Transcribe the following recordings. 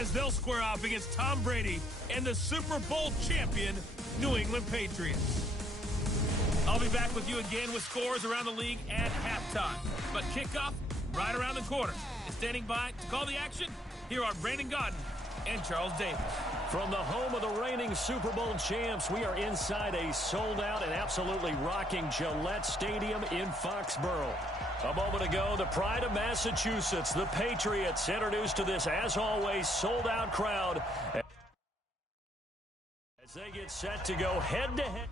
as they'll square off against Tom Brady and the Super Bowl champion New England Patriots. I'll be back with you again with scores around the league at halftime. But kickoff right around the corner. And standing by to call the action, here are Brandon Gaudin and Charles Davis. From the home of the reigning Super Bowl champs, we are inside a sold-out and absolutely rocking Gillette Stadium in Foxborough. A moment ago, the pride of Massachusetts, the Patriots, introduced to this, as always, sold-out crowd as they get set to go head-to-head.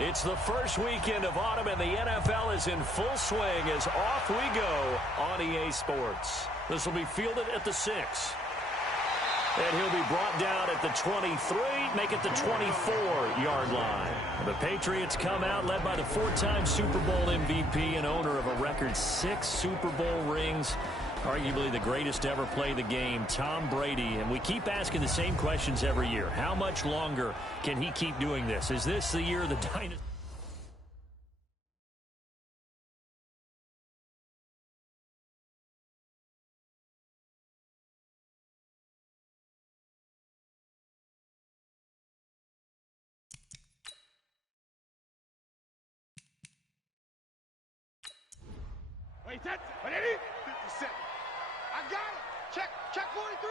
It's the first weekend of autumn, and the NFL is in full swing as off we go on EA Sports. This will be fielded at the 6. And he'll be brought down at the 23, make it the 24-yard line. The Patriots come out led by the 4-time Super Bowl MVP and owner of a record 6 Super Bowl rings, arguably the greatest to ever play the game, Tom Brady. And we keep asking the same questions every year. How much longer can he keep doing this? Is this the year of the dynasty? Wait, that's 57. I got it. Check 43.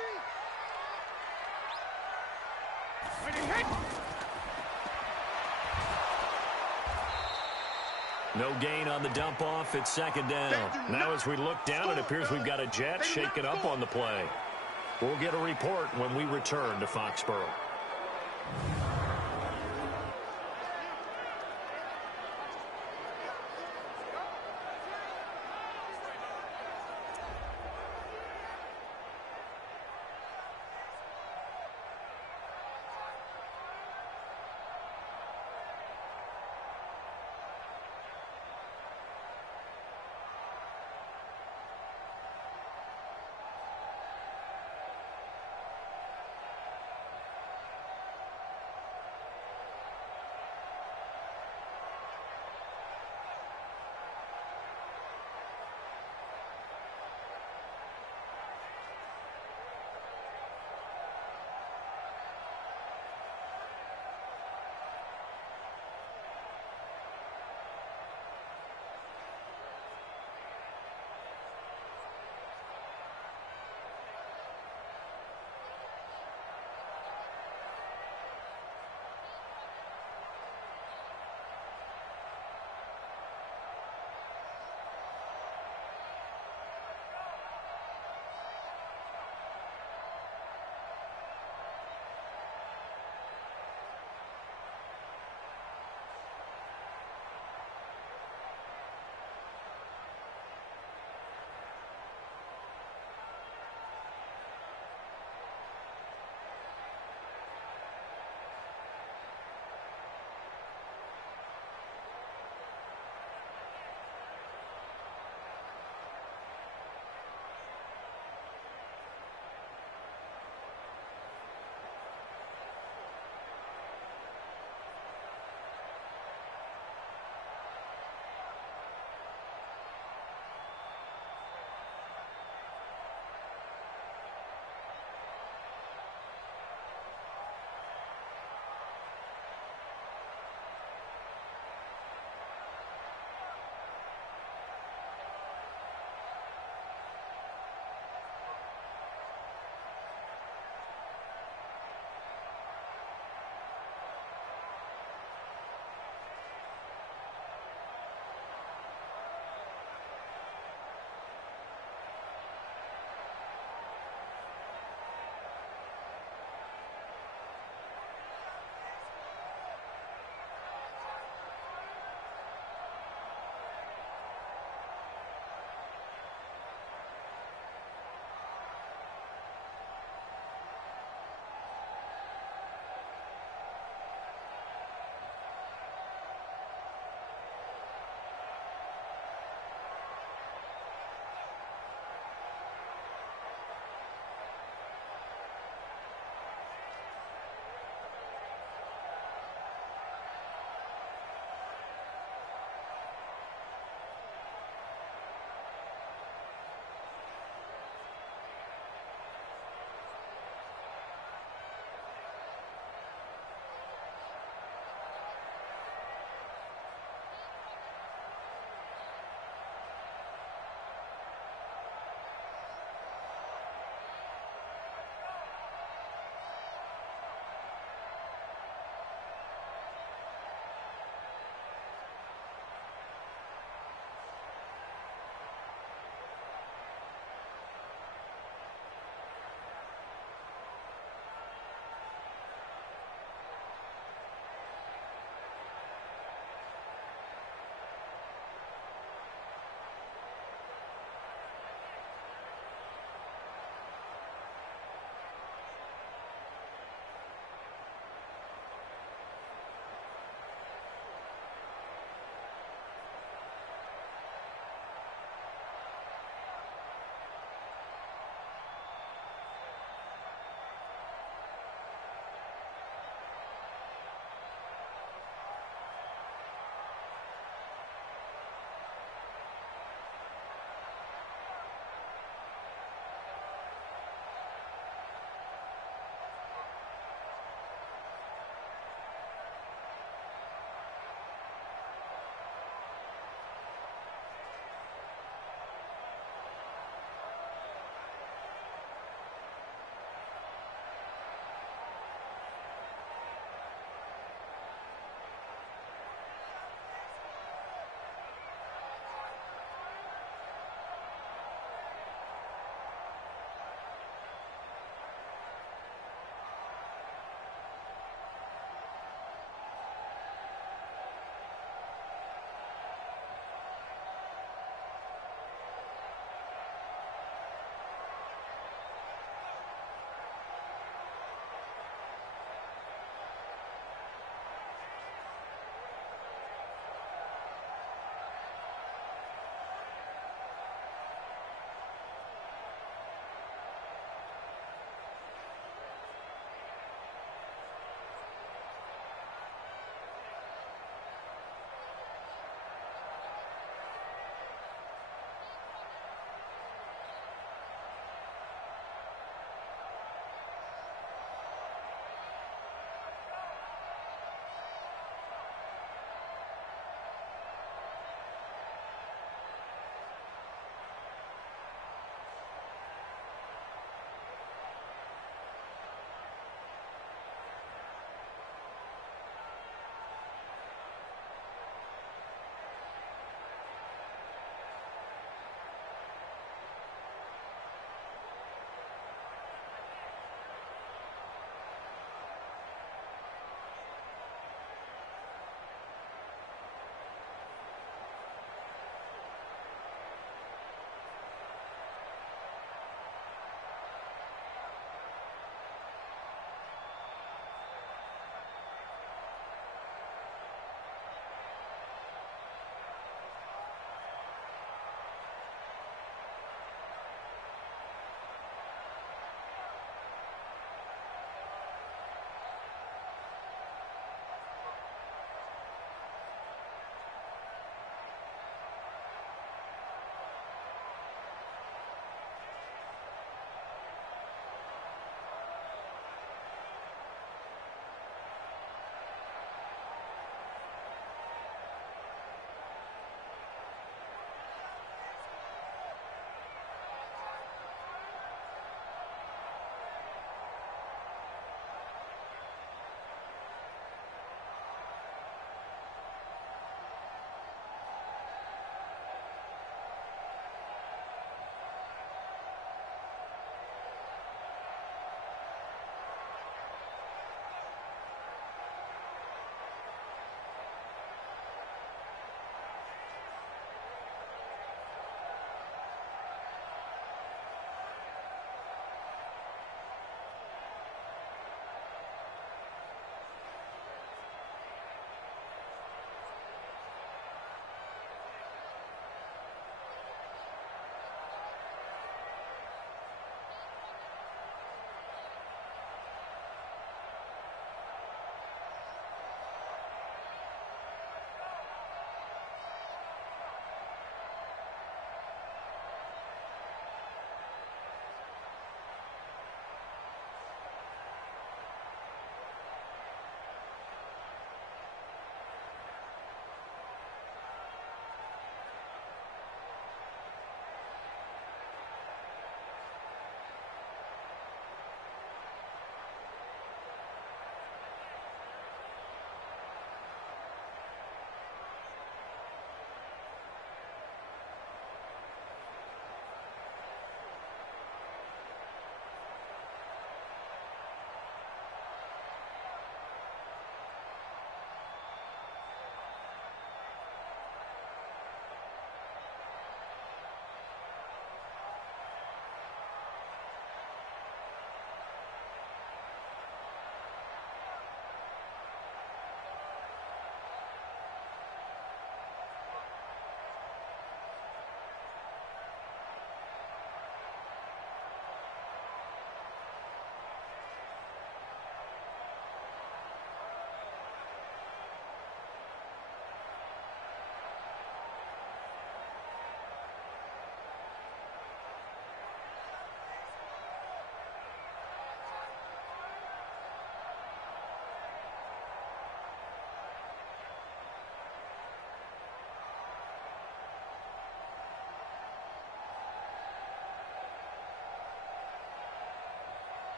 Wait, he hit. No gain on the dump off. It's second down. Now as we look down, it appears we've got a jet shaken up on the play. We'll get a report when we return to Foxborough.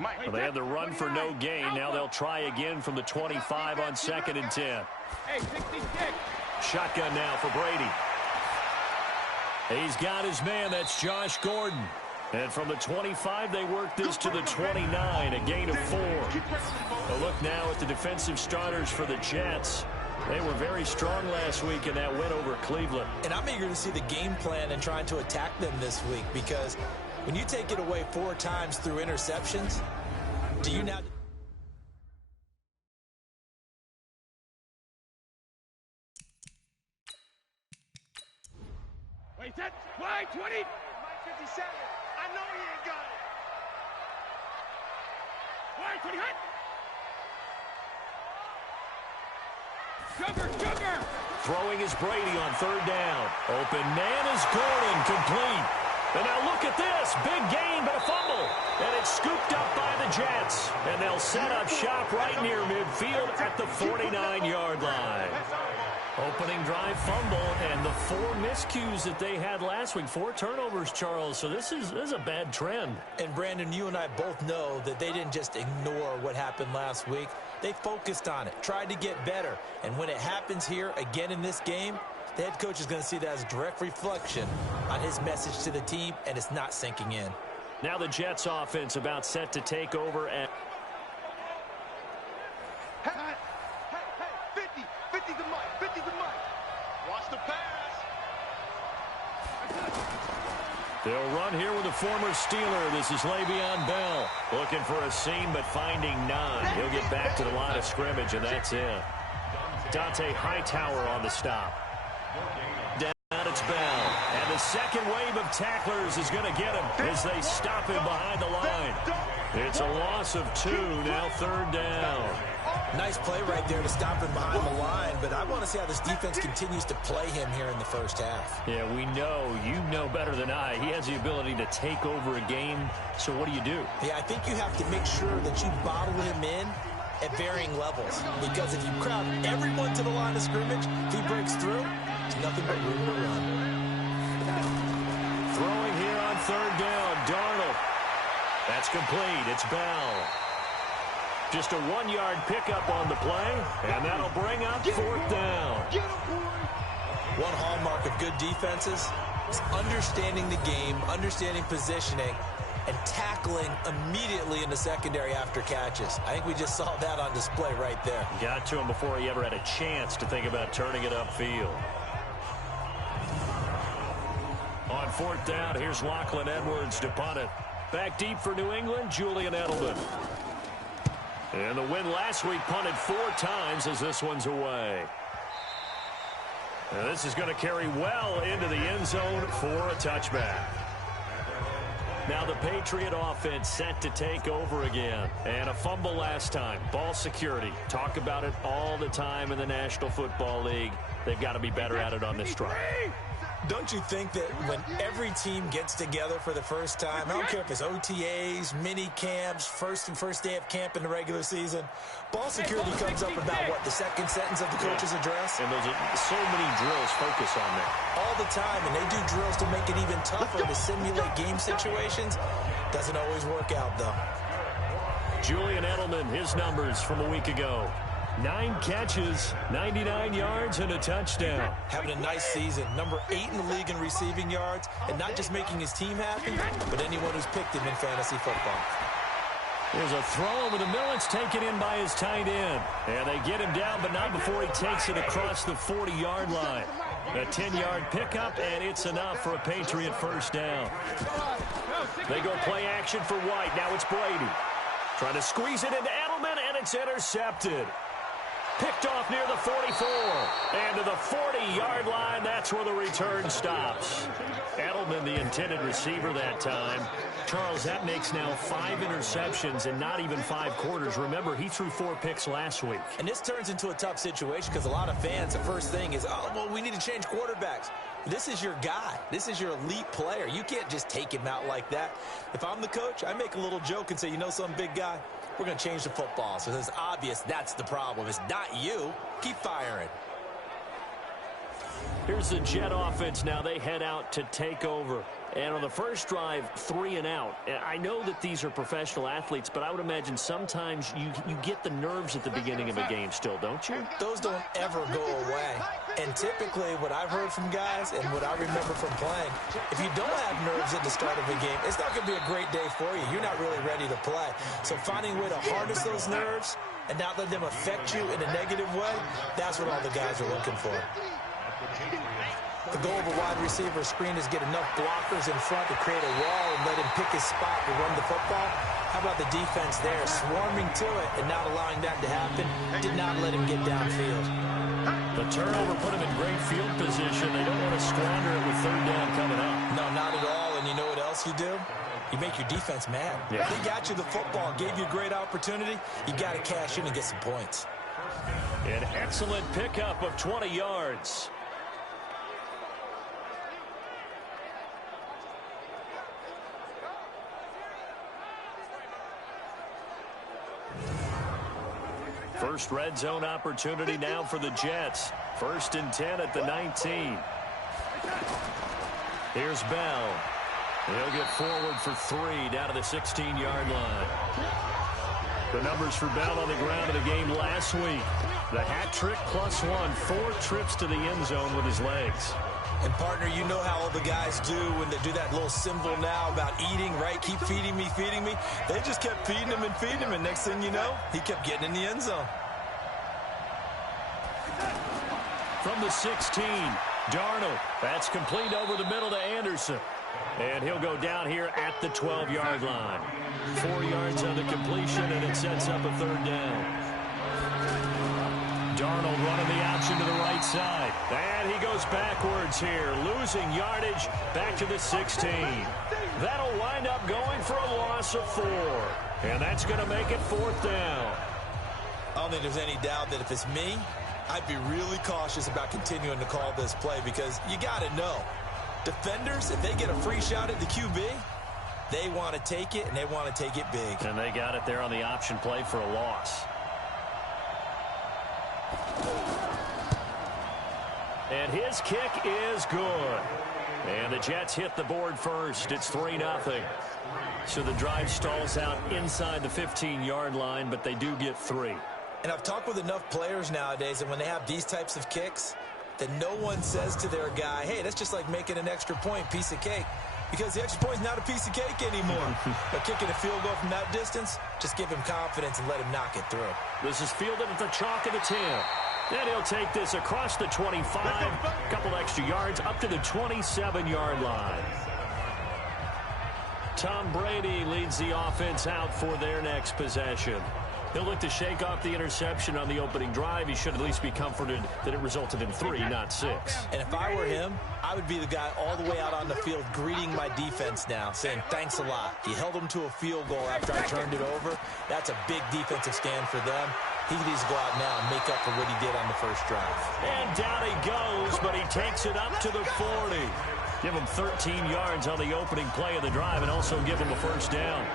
Well, they had the run for no gain. Now they'll try again from the 25 on 2nd and 10. Shotgun now for Brady. He's got his man. That's Josh Gordon. And from the 25, they work this to the 29, a gain of 4. A look now at the defensive starters for the Jets. They were very strong last week in that win over Cleveland. And I'm eager to see the game plan and trying to attack them this week, because when you take it away 4 times through interceptions, do you now... Wait, that's why 20. Mike 57. I know he ain't got it. Why 20 hot? Sugar. Throwing is Brady on 3rd down. Open man is Gordon, complete. And now look at this. Big gain, but a fumble. And it's scooped up by the Jets. And they'll set up shop right near midfield at the 49-yard line. Opening drive fumble, and the 4 miscues that they had last week. 4 turnovers, Charles. So this is a bad trend. And, Brandon, you and I both know that they didn't just ignore what happened last week. They focused on it, tried to get better. And when it happens here again in this game, the head coach is going to see that as a direct reflection on his message to the team, and it's not sinking in. Now the Jets offense about set to take over at... Hey, 50. 50's the mic. 50's the mic. Watch the pass. They'll run here with a former Steeler. This is Le'Veon Bell. Looking for a seam, but finding none. He'll get back to the line of scrimmage, and that's it. Dante Hightower on the stop. Down it's Bell. And the second wave of tacklers is going to get him as they stop him behind the line. It's a loss of 2, now 3rd down. Nice play right there to stop him behind the line, but I want to see how this defense continues to play him here in the first half. Yeah, we know. You know better than I. He has the ability to take over a game, so what do you do? Yeah, I think you have to make sure that you bottle him in at varying levels, because if you crowd everyone to the line of scrimmage, if he breaks through, there's nothing but room to run. Throwing here on 3rd down, Darnold. That's complete. It's Bell. Just a 1-yard pickup on the play, and that'll bring up 4th down. One hallmark of good defenses is understanding the game, understanding positioning, and tackling immediately in the secondary after catches. I think we just saw that on display right there. Got to him before he ever had a chance to think about turning it upfield. On 4th down, here's Lachlan Edwards to punt it. Back deep for New England, Julian Edelman. And the win last week punted 4 times as this one's away. And this is going to carry well into the end zone for a touchback. Now the Patriot offense set to take over again. And a fumble last time. Ball security. Talk about it all the time in the National Football League. They've got to be better at it on this drive. Don't you think that when every team gets together for the first time, I don't care if it's OTAs, mini camps, first day of camp in the regular season, ball security comes up about, what, the second sentence of the coach's address? And those are so many drills focus on that. All the time, and they do drills to make it even tougher to simulate game situations. Doesn't always work out, though. Julian Edelman, his numbers from a week ago. 9 catches, 99 yards, and a touchdown. Having a nice season. Number 8 in the league in receiving yards, and not just making his team happy, but anyone who's picked him in fantasy football. There's a throw over the middle. It's taken in by his tight end. And they get him down, but not before he takes it across the 40-yard line. A 10-yard pickup, and it's enough for a Patriot first down. They go play action for White. Now it's Brady. Trying to squeeze it into Edelman, and it's intercepted. Picked off near the 44. And to the 40-yard line, that's where the return stops. Edelman, the intended receiver that time. Charles, that makes now 5 interceptions in not even 5 quarters. Remember, he threw 4 picks last week. And this turns into a tough situation because a lot of fans, the first thing is, oh, well, we need to change quarterbacks. This is your guy. This is your elite player. You can't just take him out like that. If I'm the coach, I make a little joke and say, you know something, big guy? We're going to change the football. So it's obvious that's the problem. It's not you. Keep firing. Here's the Jet offense now. They head out to take over. And on the first drive, 3 and out. I know that these are professional athletes, but I would imagine sometimes you get the nerves at the beginning of a game still, don't you? Those don't ever go away. And typically what I've heard from guys and what I remember from playing, if you don't have nerves at the start of a game, it's not going to be a great day for you. You're not really ready to play. So finding a way to harness those nerves and not let them affect you in a negative way, that's what all the guys are looking for. The goal of a wide receiver screen is get enough blockers in front to create a wall and let him pick his spot to run the football. How about the defense there, swarming to it and not allowing that to happen? Did not let him get downfield. The turnover put him in great field position. They don't want to squander it with 3rd down coming up. No, not at all. And you know what else you do? You make your defense mad. Yeah. They got you the football, gave you a great opportunity. You got to cash in and get some points. An excellent pickup of 20 yards. First red zone opportunity now for the Jets. 1st and 10 at the 19. Here's Bell. He'll get forward for 3 down to the 16-yard line. The numbers for Bell on the ground of the game last week. The hat trick +1, 4 trips to the end zone with his legs. And, partner, you know how all the guys do when they do that little symbol now about eating, right? Keep feeding me, feeding me. They just kept feeding him and feeding him, and next thing you know, he kept getting in the end zone. From the 16, Darnold. That's complete over the middle to Anderson. And he'll go down here at the 12-yard line. 4 yards on the completion, and it sets up a 3rd down. Darnold running the option to the right side. And he goes backwards here, losing yardage back to the 16. That'll wind up going for a loss of 4. And that's going to make it 4th down. I don't think there's any doubt that if it's me, I'd be really cautious about continuing to call this play because you got to know. Defenders, if they get a free shot at the QB, they want to take it, and they want to take it big. And they got it there on the option play for a loss. And his kick is good. And the Jets hit the board first. It's 3-0. So the drive stalls out inside the 15-yard line, but they do get 3. And I've talked with enough players nowadays, and when they have these types of kicks, that no one says to their guy, hey, that's just like making an extra point, piece of cake. Because the extra point is not a piece of cake anymore. But kicking a field goal from that distance, just give him confidence and let him knock it through. This is fielded at the chalk of the 10. Then he'll take this across the 25, a couple extra yards up to the 27-yard line. Tom Brady leads the offense out for their next possession. He'll look to shake off the interception on the opening drive. He should at least be comforted that it resulted in 3, not 6. And if I were him, I would be the guy all the way out on the field greeting my defense now, saying thanks a lot. You held them to a field goal after I turned it over. That's a big defensive stand for them. He needs to go out now and make up for what he did on the first drive. And down he goes, but he takes it up to the 40. Give him 13 yards on the opening play of the drive and also give him a first down.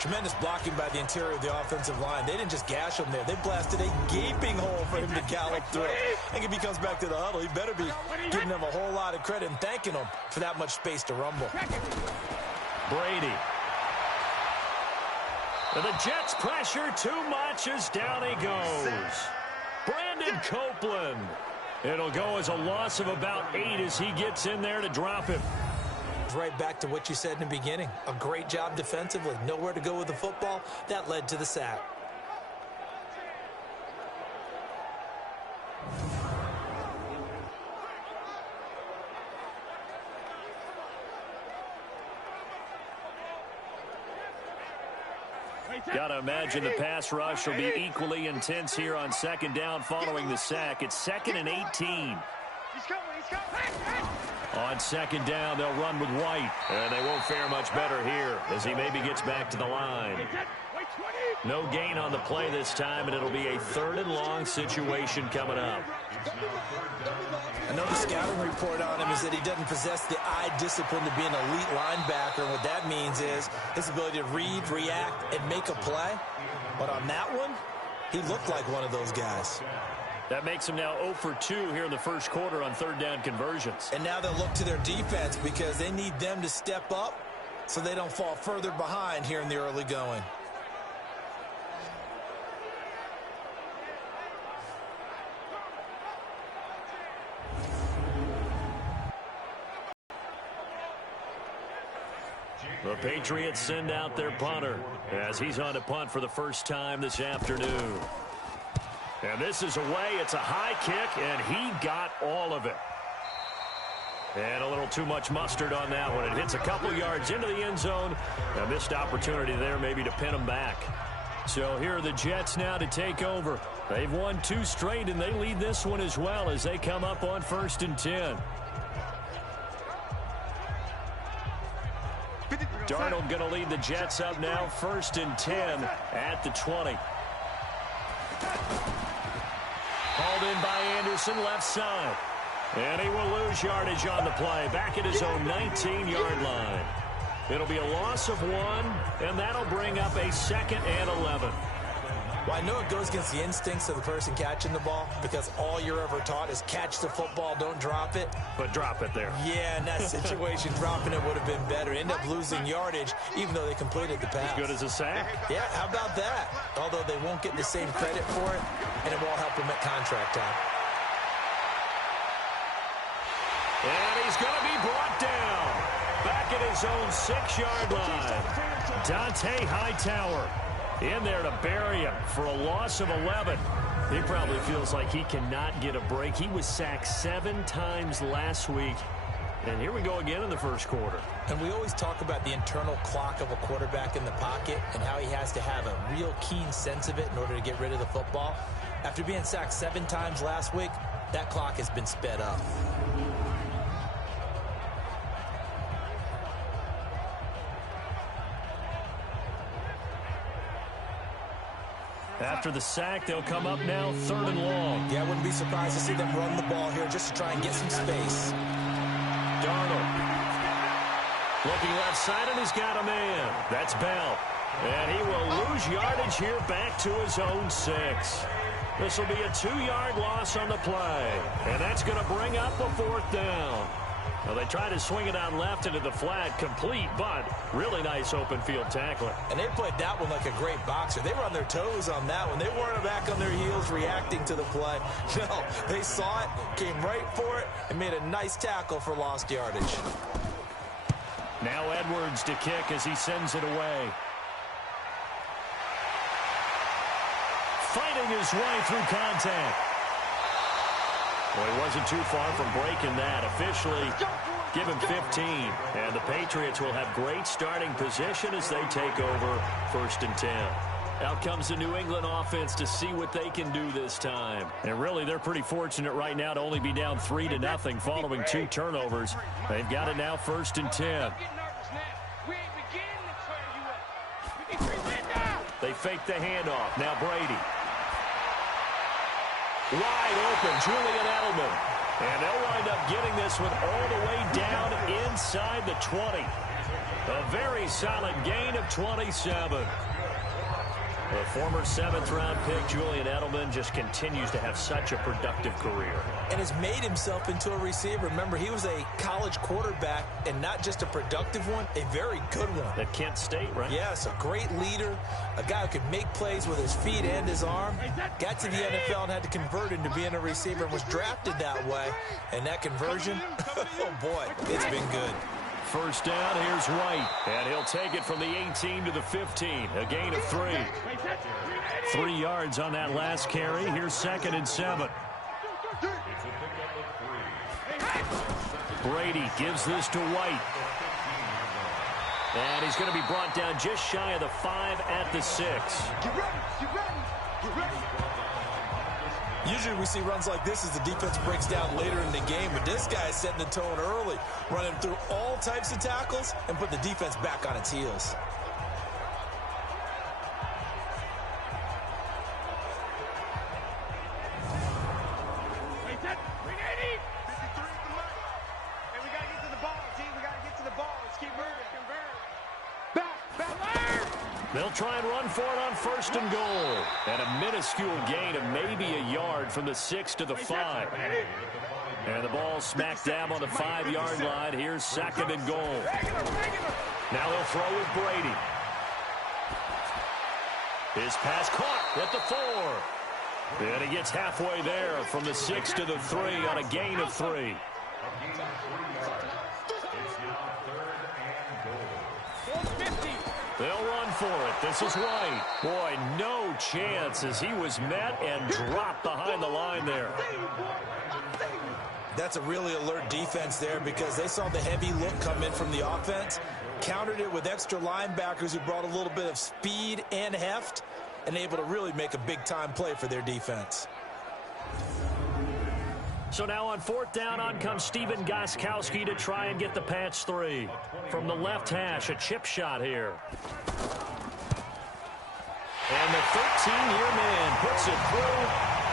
Tremendous blocking by the interior of the offensive line. They didn't just gash him there. They blasted a gaping hole for him to gallop through. I think if he comes back to the huddle, he better be giving them a whole lot of credit and thanking them for that much space to rumble. Brady. And the Jets pressure too much as down he goes. Brandon Copeland. It'll go as a loss of about 8 as he gets in there to drop him. Right back to what you said in the beginning. A great job defensively. Nowhere to go with the football. That led to the sack. Got to imagine the pass rush will be equally intense here on 2nd down following the sack. It's 2nd and 18. He's coming. On 2nd down, they'll run with White. And they won't fare much better here as he maybe gets back to the line. No gain on the play this time, and it'll be a 3rd and long situation coming up. Another scouting report on him is that he doesn't possess the eye discipline to be an elite linebacker. What that means is his ability to read, react, and make a play. But on that one, he looked like one of those guys. That makes them now 0 for 2 here in the first quarter on third down conversions. And now they'll look to their defense because they need them to step up so they don't fall further behind here in the early going. The Patriots send out their punter as he's on to punt for the first time this afternoon. And this is away. It's a high kick, and he got all of it. And a little too much mustard on that one. It hits a couple yards into the end zone. A missed opportunity there maybe to pin him back. So here are the Jets now to take over. They've won 2 straight, and they lead this one as well as they come up on 1st and 10. Darnold going to lead the Jets up now, 1st and 10 at the 20. Hauled in by Anderson, left side. And he will lose yardage on the play, back at his own 19-yard line. It'll be a loss of 1, and that'll bring up a 2nd and 11. Well, I know it goes against the instincts of the person catching the ball because all you're ever taught is catch the football, don't drop it. But drop it there. Yeah, in that situation, dropping it would have been better. End up losing yardage, even though they completed the pass. As good as a sack. Yeah, how about that? Although they won't get the same credit for it, and it won't help them at contract time. And he's going to be brought down. Back at his own 6-yard line. Dante Hightower in there to bury him for a loss of 11. He probably feels like he cannot get a break. He was sacked 7 times last week. And here we go again in the first quarter. And we always talk about the internal clock of a quarterback in the pocket and how he has to have a real keen sense of it in order to get rid of the football. After being sacked 7 times last week, that clock has been sped up. After the sack, they'll come up now 3rd and long. Yeah, I wouldn't be surprised to see them run the ball here just to try and get some space. Darnold. Looking left side, and he's got a man. That's Bell. And he will lose yardage here back to his own 6. This will be a 2-yard loss on the play. And that's going to bring up a 4th down. Well, they try to swing it out left into the flat, complete, but really nice open field tackling. And they played that one like a great boxer. They were on their toes on that one. They weren't back on their heels reacting to the play. No, they saw it, came right for it, and made a nice tackle for lost yardage. Now Edwards to kick as he sends it away. Fighting his way through contact. Well, he wasn't too far from breaking that. Officially, give him 15. And the Patriots will have great starting position as they take over 1st and 10. Out comes the New England offense to see what they can do this time. And really, they're pretty fortunate right now to only be down 3-0 following 2 turnovers. They've got it now 1st and 10. They fake the handoff. Now Brady. Wide open, Julian Edelman. And they'll wind up getting this one all the way down inside the 20. A very solid gain of 27. The former 7th-round pick, Julian Edelman, just continues to have such a productive career. And has made himself into a receiver. Remember, he was a college quarterback, and not just a productive one, a very good one. At Kent State, right? Yes, a great leader, a guy who could make plays with his feet and his arm. Got to the NFL and had to convert into being a receiver and was drafted that way. And that conversion, oh boy, it's been good. First down, here's White. And he'll take it from the 18 to the 15. A gain of 3. 3 yards on that last carry. Here's 2nd and 7. Brady gives this to White. And he's going to be brought down just shy of the 5 at the 6. Get ready, get ready, get ready. Usually we see runs like this as the defense breaks down later in the game, but this guy is setting the tone early, running through all types of tackles and put the defense back on its heels. They'll try and run for it on 1st and goal. And a minuscule gain of maybe a yard from the 6 to the 5. And the ball smacked down on the 5-yard line. Here's 2nd and goal. Now they'll throw with Brady. His pass caught at the 4. And he gets halfway there from the 6 to the 3 on a gain of 3. They'll run for it. This is White. Boy, no chance as he was met and dropped behind the line there. That's a really alert defense there because they saw the heavy look come in from the offense, countered it with extra linebackers who brought a little bit of speed and heft, and able to really make a big-time play for their defense. So now on 4th down, on comes Steven Gostkowski to try and get the Pats 3. From the left hash, a chip shot here. And the 13-year man puts it through,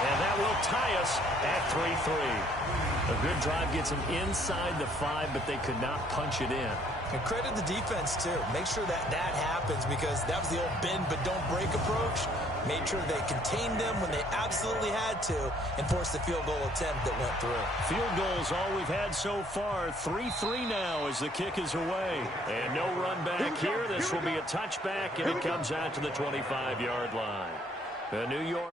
and that will tie us at 3-3. A good drive gets them inside the 5, but they could not punch it in. And credit the defense, too. Make sure that happens because that was the old bend but don't break approach. Made sure they contained them when they absolutely had to and forced the field goal attempt that went through. Field goals all we've had so far. 3-3 now as the kick is away. And no run back here. This will be a touchback, and it comes out to the 25-yard line. The New York